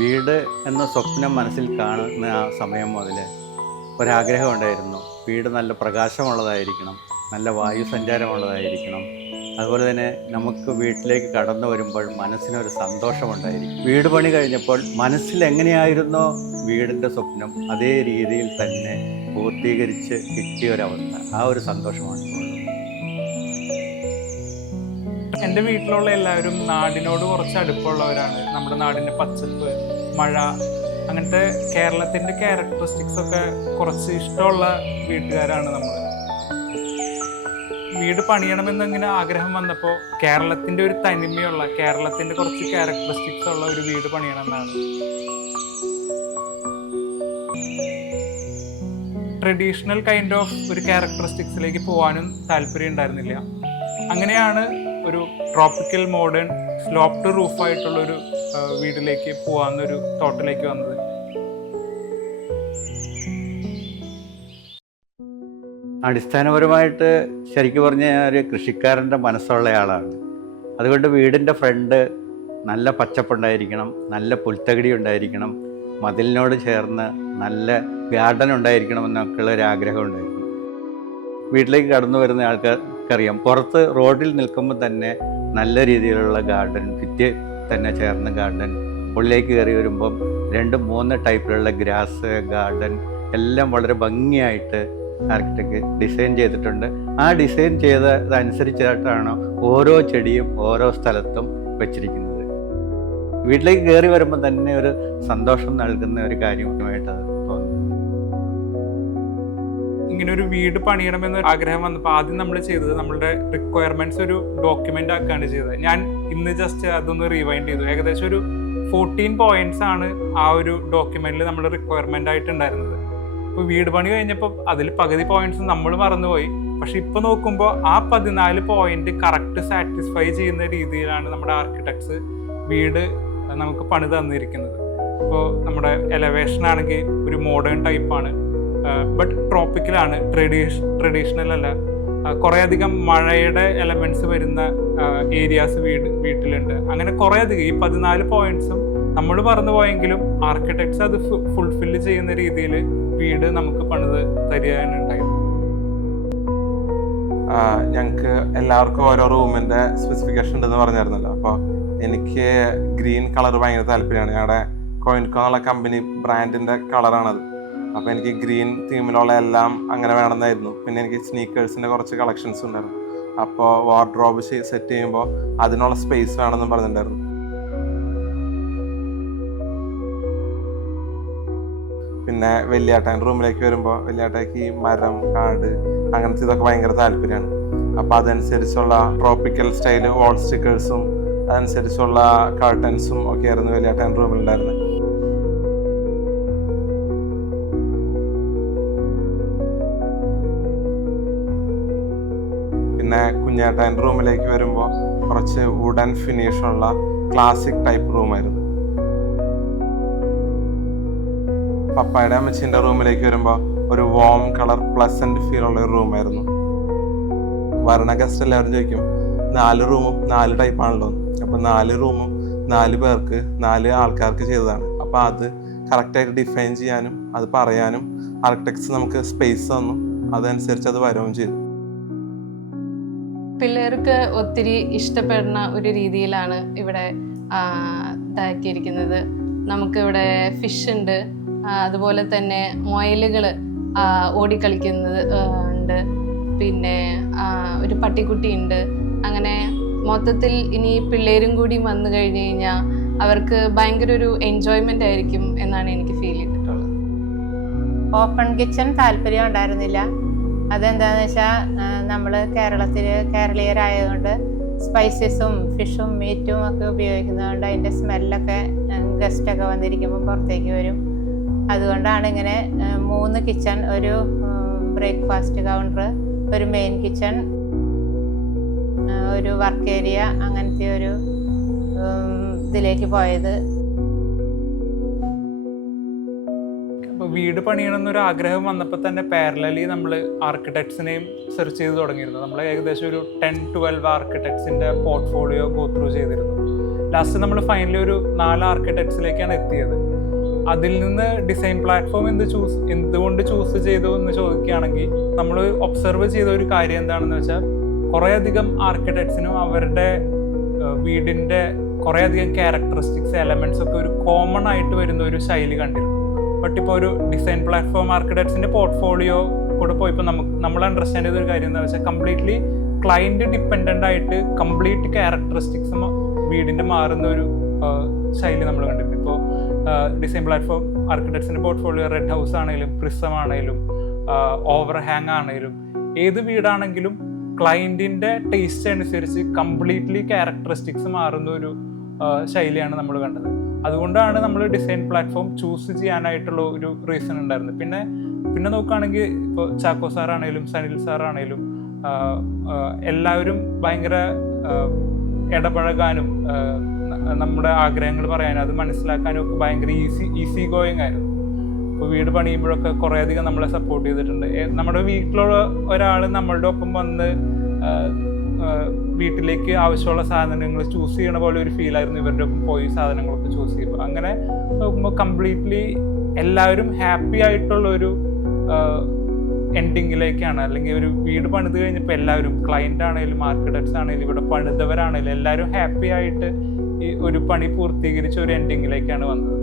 വീട് എന്ന സ്വപ്നം മനസ്സിൽ കാണുന്ന ആ സമയം മുതൽ ഒരാഗ്രഹം ഉണ്ടായിരുന്നു. വീട് നല്ല പ്രകാശമുള്ളതായിരിക്കണം, നല്ല വായു സഞ്ചാരമുള്ളതായിരിക്കണം. അതുപോലെ തന്നെ നമുക്ക് വീട്ടിലേക്ക് കടന്നു വരുമ്പോൾ മനസ്സിനൊരു സന്തോഷമുണ്ടായിരിക്കും. വീട് പണി കഴിഞ്ഞപ്പോൾ മനസ്സിൽ എങ്ങനെയായിരുന്നോ വീടിൻ്റെ സ്വപ്നം അതേ രീതിയിൽ തന്നെ പൂർത്തീകരിച്ച് കിട്ടിയ ഒരവസ്ഥ, ആ ഒരു സന്തോഷമാണ് ഇപ്പോൾ ഉള്ളത്. എൻ്റെ വീട്ടിലുള്ള എല്ലാവരും നാടിനോട് കുറച്ച് അടുപ്പമുള്ളവരാണ്. നമ്മുടെ നാടിൻ്റെ പച്ചപ്പ്, മഴ, അങ്ങനത്തെ കേരളത്തിൻ്റെ ക്യാരക്ടറിസ്റ്റിക്സ് ഒക്കെ കുറച്ച് ഇഷ്ടമുള്ള വീട്ടുകാരാണ് നമ്മൾ. വീട് പണിയണമെന്നിങ്ങനെ ആഗ്രഹം വന്നപ്പോൾ കേരളത്തിൻ്റെ ഒരു തനിമയുള്ള, കേരളത്തിൻ്റെ കുറച്ച് ക്യാരക്ടറിസ്റ്റിക്സ് ഉള്ള ഒരു വീട് പണിയണമെന്നാണ്. ട്രഡീഷണൽ കൈൻഡ് ഓഫ് ഒരു ക്യാരക്ടറിസ്റ്റിക്സിലേക്ക് പോകാനും താല്പര്യം ഉണ്ടായിരുന്നില്ല. അങ്ങനെയാണ് ഒരു ട്രോപ്പിക്കൽ മോഡേൺ സ്ലോപ്ഡ് റൂഫായിട്ടുള്ളൊരു വീട്ടിലേക്ക് പോകാമെന്നൊരു തോട്ടിലേക്ക് വന്നത്. അടിസ്ഥാനപരമായിട്ട് ശരിക്കും പറഞ്ഞാൽ ഒരു കൃഷിക്കാരൻ്റെ മനസ്സുള്ള ആളാണ്. അതുകൊണ്ട് വീടിൻ്റെ ഫ്രണ്ട് നല്ല പച്ചപ്പുണ്ടായിരിക്കണം, നല്ല പുൽത്തകിടി ഉണ്ടായിരിക്കണം, മതിലിനോട് ചേർന്ന് നല്ല ഗാർഡൻ ഉണ്ടായിരിക്കണം എന്നൊക്കെയുള്ള ഒരു ആഗ്രഹം ഉണ്ടായിരുന്നു. വീട്ടിലേക്ക് കടന്നു വരുന്ന ആൾക്കാർക്കറിയാം, പുറത്ത് റോഡിൽ നിൽക്കുമ്പോൾ തന്നെ നല്ല രീതിയിലുള്ള ഗാർഡൻ, ഭിത്തി തന്നെ ചേർന്ന ഗാർഡൻ, ഉള്ളിലേക്ക് കയറി വരുമ്പം 2-3 ടൈപ്പിലുള്ള ഗ്രാസ് ഗാർഡൻ എല്ലാം വളരെ ഭംഗിയായിട്ട് ആർക്കിടെക്ട് ഡിസൈൻ ചെയ്തിട്ടുണ്ട്. ആ ഡിസൈൻ ചെയ്തതനുസരിച്ചായിട്ടാണ് ഓരോ ചെടിയും ഓരോ സ്ഥലത്തും വെച്ചിരിക്കുന്നത്. വീട്ടിലേക്ക് കയറി വരുമ്പോൾ തന്നെ ഒരു സന്തോഷം നൽകുന്ന ഒരു കാര്യമായിട്ട് അത് തോന്നുന്നു. ഇങ്ങനെ ഒരു വീട് പണിയണമെന്ന് ആഗ്രഹം വന്നപ്പോൾ ആദ്യം നമ്മൾ ചെയ്തത് നമ്മളുടെ റിക്വയർമെന്റ്സ് ഒരു ഡോക്യുമെന്റ് ആക്കാണ് ചെയ്തത്. ഞാൻ ഇന്ന് ജസ്റ്റ് അതൊന്ന് റീവൈൻഡ് ചെയ്തു. ഏകദേശം ഒരു 14 പോയിന്റ്സ് ആണ് ആ ഒരു ഡോക്യുമെന്റിൽ നമ്മൾ റിക്വയർമെന്റ് ആയിട്ടുണ്ടായിരുന്നത്. ഇപ്പോൾ വീട് പണി കഴിഞ്ഞപ്പോൾ അതിൽ പകുതി പോയിന്റ്സ് നമ്മൾ മറന്നുപോയി. പക്ഷെ ഇപ്പോൾ നോക്കുമ്പോൾ ആ 14 പോയിന്റ് കറക്റ്റ് സാറ്റിസ്ഫൈ ചെയ്യുന്ന രീതിയിലാണ് നമ്മുടെ ആർക്കിടെക്ട്സ് വീട് നമുക്ക് പണി തന്നിരിക്കുന്നത്. ഇപ്പോൾ നമ്മുടെ എലവേഷൻ ആണെങ്കിൽ ഒരു മോഡേൺ ടൈപ്പാണ്, ബട്ട് ട്രോപ്പിക്കലാണ്, ട്രഡീഷണൽ അല്ല. കുറേ അധികം മഴയുടെ എലമെന്റ്സ് വരുന്ന ഏരിയാസ് വീട്ടിലുണ്ട്. അങ്ങനെ കുറേ അധികം ഈ 14 പോയിന്റ്സും നമ്മൾ മറന്നു പോയെങ്കിലും ആർക്കിടെക്ട്സ് അത് ഫുൾഫില്ല് ചെയ്യുന്ന രീതിയിൽ വീട് നമുക്ക് പണിത് തരികയാണുണ്ടായത്. ഞങ്ങൾക്ക് എല്ലാവർക്കും ഓരോ റൂമിൻ്റെ സ്പെസിഫിക്കേഷൻ ഉണ്ടെന്ന് പറഞ്ഞായിരുന്നല്ലോ. അപ്പോൾ എനിക്ക് ഗ്രീൻ കളർ ഭയങ്കര താല്പര്യമാണ്. ഞങ്ങളുടെ കോയിൻകോ എന്നുള്ള കമ്പനി ബ്രാൻഡിൻ്റെ കളറാണത്. അപ്പോൾ എനിക്ക് ഗ്രീൻ തീമിലുള്ള എല്ലാം അങ്ങനെ വേണമെന്നായിരുന്നു. പിന്നെ എനിക്ക് സ്നീക്കേഴ്സിൻ്റെ കുറച്ച് കളക്ഷൻസ് ഉണ്ടായിരുന്നു. അപ്പോൾ വാർഡ്രോബ് സെറ്റ് ചെയ്യുമ്പോൾ അതിനുള്ള സ്പേസ് വേണമെന്ന് പറഞ്ഞിട്ടുണ്ടായിരുന്നു. പിന്നെ വലിയേട്ടൻ റൂമിലേക്ക് വരുമ്പോൾ വലിയേട്ടയ്ക്ക് മരം, കാട്, അങ്ങനത്തെ ഇതൊക്കെ ഭയങ്കര താല്പര്യമാണ്. അപ്പോൾ അതനുസരിച്ചുള്ള ട്രോപ്പിക്കൽ സ്റ്റൈല് വാൾ സ്റ്റിക്കേഴ്സും അതനുസരിച്ചുള്ള കർട്ടൻസും ഒക്കെ ആയിരുന്നു വലിയേട്ടൻ റൂമിലുണ്ടായിരുന്നത്. പിന്നെ കുഞ്ഞേട്ടൻ റൂമിലേക്ക് വരുമ്പോൾ കുറച്ച് വുഡൻ ഫിനിഷുള്ള ക്ലാസിക് ടൈപ്പ് റൂമായിരുന്നു. പപ്പായുടെ അമ്മച്ചിൻ്റെ റൂമിലേക്ക് വരുമ്പോൾ ഒരു വാം കളർ പ്ലസന്റ് ഫീൽ ഉള്ള ഒരു റൂമായിരുന്നു. വരണ ഗസ്റ്റ് എല്ലാവരും ചോദിക്കും 4 റൂമും 4 ടൈപ്പാണല്ലോ. അപ്പോൾ 4 റൂമും 4 പേർക്ക് 4 ആൾക്കാർക്ക് ചെയ്തതാണ്. അപ്പോൾ അത് കറക്റ്റായിട്ട് ഡിഫൈൻ ചെയ്യാനും അത് പറയാനും ആർക്കിടെക്ട്സ് നമുക്ക് സ്പേസ് തന്നു. അതനുസരിച്ച് അത് വരികയും ചെയ്തു. പിള്ളേർക്ക് ഒത്തിരി ഇഷ്ടപ്പെടുന്ന ഒരു രീതിയിലാണ് ഇവിടെ ഇതാക്കിയിരിക്കുന്നത്. നമുക്കിവിടെ ഫിഷ് ഉണ്ട്, അതുപോലെ തന്നെ മുയലുകൾ ഓടിക്കളിക്കുന്നത് ഉണ്ട്, പിന്നെ ഒരു പട്ടിക്കുട്ടി ഉണ്ട്. അങ്ങനെ മൊത്തത്തിൽ ഇനി പിള്ളേരും കൂടി വന്നു കഴിഞ്ഞ് കഴിഞ്ഞാൽ അവർക്ക് ഭയങ്കര ഒരു എൻജോയ്മെൻ്റ് ആയിരിക്കും എന്നാണ് എനിക്ക് ഫീൽ ചെയ്തിട്ടുള്ളത്. ഓപ്പൺ കിച്ചൺ താല്പര്യം ഉണ്ടായിരുന്നില്ല. അതെന്താണെന്ന് വെച്ചാൽ നമ്മൾ കേരളീയരായതുകൊണ്ട് സ്പൈസസും ഫിഷും മീറ്റും ഒക്കെ ഉപയോഗിക്കുന്നതുകൊണ്ട് അതിൻ്റെ സ്മെല്ലൊക്കെ ഗസ്റ്റൊക്കെ വന്നിരിക്കുമ്പോൾ പുറത്തേക്ക് വരും. അതുകൊണ്ടാണ് ഇങ്ങനെ 3 കിച്ചൺ, ഒരു ബ്രേക്ക്ഫാസ്റ്റ് കൗണ്ടർ, ഒരു മെയിൻ കിച്ചൺ, ഒരു വർക്ക് ഏരിയ, അങ്ങനത്തെ ഒരു ഇതിലേക്ക് പോയത്. അപ്പോൾ വീട് പണിയണമെന്നൊരു ആഗ്രഹം വന്നപ്പോൾ തന്നെ പാരലലി നമ്മൾ ആർക്കിടെക്ട്സിനെയും സെർച്ച് ചെയ്ത് തുടങ്ങിയിരുന്നു. നമ്മൾ ഏകദേശം ഒരു 10-12 ആർക്കിടെക്ട്സിൻ്റെ പോർട്ട്ഫോളിയോ ഗോ ത്രൂ ചെയ്തിരുന്നു. ലാസ്റ്റ് നമ്മൾ ഫൈനലി ഒരു 4 ആർക്കിടെക്ട്സിലേക്കാണ് എത്തിയത്. അതിൽ നിന്ന് ഡിസൈൻ പ്ലാറ്റ്ഫോം എന്തുകൊണ്ട് ചൂസ് ചെയ്തു എന്ന് ചോദിക്കുകയാണെങ്കിൽ, നമ്മൾ ഒബ്സർവ് ചെയ്ത ഒരു കാര്യം എന്താണെന്ന് വെച്ചാൽ, കുറേയധികം ആർക്കിടെക്ട്സിനും അവരുടെ വീടിൻ്റെ കുറേയധികം ക്യാരക്ടറിസ്റ്റിക്സ് എലമെൻറ്റ്സ് ഒക്കെ ഒരു കോമൺ ആയിട്ട് വരുന്ന ഒരു ശൈലി കണ്ടിരുന്നു. ബട്ട് ഇപ്പോൾ ഒരു ഡിസൈൻ പ്ലാറ്റ്ഫോം ആർക്കിടെക്ട്സിൻ്റെ പോർട്ട്ഫോളിയോ കൂടെ പോയപ്പോൾ നമ്മൾ അണ്ടർസ്റ്റാൻഡ് ചെയ്ത ഒരു കാര്യം എന്താണെന്ന് വെച്ചാൽ, കംപ്ലീറ്റ്ലി ക്ലയൻറ്റ് ഡിപ്പെൻഡൻ്റ് ആയിട്ട് കംപ്ലീറ്റ് ക്യാരക്ടറിസ്റ്റിക്സും വീടിൻ്റെ മാറുന്ന ഒരു ശൈലി നമ്മൾ കണ്ടിരുന്നു. ഇപ്പോൾ ഡിസൈൻ പ്ലാറ്റ്ഫോം ആർക്കിടെക്ട്സിൻ്റെ പോർട്ട്ഫോളിയോ റെഡ് ഹൗസ് ആണെങ്കിലും, പ്രിസം ആണെങ്കിലും, ഓവർഹാങ് ആണെങ്കിലും, ഏത് വീടാണെങ്കിലും ക്ലയൻറ്റിൻ്റെ ടേസ്റ്റ് അനുസരിച്ച് കംപ്ലീറ്റ്ലി ക്യാരക്ടറിസ്റ്റിക്സ് മാറുന്ന ഒരു ശൈലിയാണ് നമ്മൾ കണ്ടത്. അതുകൊണ്ടാണ് നമ്മൾ ഡിസൈൻ പ്ലാറ്റ്ഫോം ചൂസ് ചെയ്യാനായിട്ടുള്ള ഒരു റീസൺ ഉണ്ടായിരുന്നത്. പിന്നെ നോക്കുകയാണെങ്കിൽ ഇപ്പോൾ ചാക്കോ സാറാണേലും സനിൽ സാറാണേലും എല്ലാവരും ഭയങ്കര ഇടപഴകാനും നമ്മുടെ ആഗ്രഹങ്ങൾ പറയാനും അത് മനസ്സിലാക്കാനും ഒക്കെ ഭയങ്കര ഈസി ഗോയിങ് ആയിരുന്നു. ഇപ്പോൾ വീട് പണിയുമ്പോഴൊക്കെ കുറേയധികം നമ്മളെ സപ്പോർട്ട് ചെയ്തിട്ടുണ്ട്. നമ്മുടെ വീട്ടിലുള്ള ഒരാൾ നമ്മളുടെ ഒപ്പം വന്ന് വീട്ടിലേക്ക് ആവശ്യമുള്ള സാധനങ്ങൾ ചൂസ് ചെയ്യണ പോലെ ഒരു ഫീലായിരുന്നു ഇവരുടെ ഒപ്പം പോയി സാധനങ്ങളൊക്കെ ചൂസ് ചെയ്യുമ്പോൾ. അങ്ങനെ നോക്കുമ്പോൾ കംപ്ലീറ്റ്ലി എല്ലാവരും ഹാപ്പി ആയിട്ടുള്ള ഒരു എൻഡിങ്ങിലേക്കാണ്, അല്ലെങ്കിൽ ഒരു വീട് പണിത് കഴിഞ്ഞപ്പോൾ എല്ലാവരും, ക്ലയൻ്റ് ആണെങ്കിലും ആർക്കിടെക്ട്സ് ആണെങ്കിലും ഇവിടെ പണിതവരാണെങ്കിലും എല്ലാവരും ഹാപ്പി ആയിട്ട് ഈ ഒരു പണി പൂർത്തീകരിച്ച ഒരു എൻഡിങ്ങിലേക്കാണ് വന്നത്.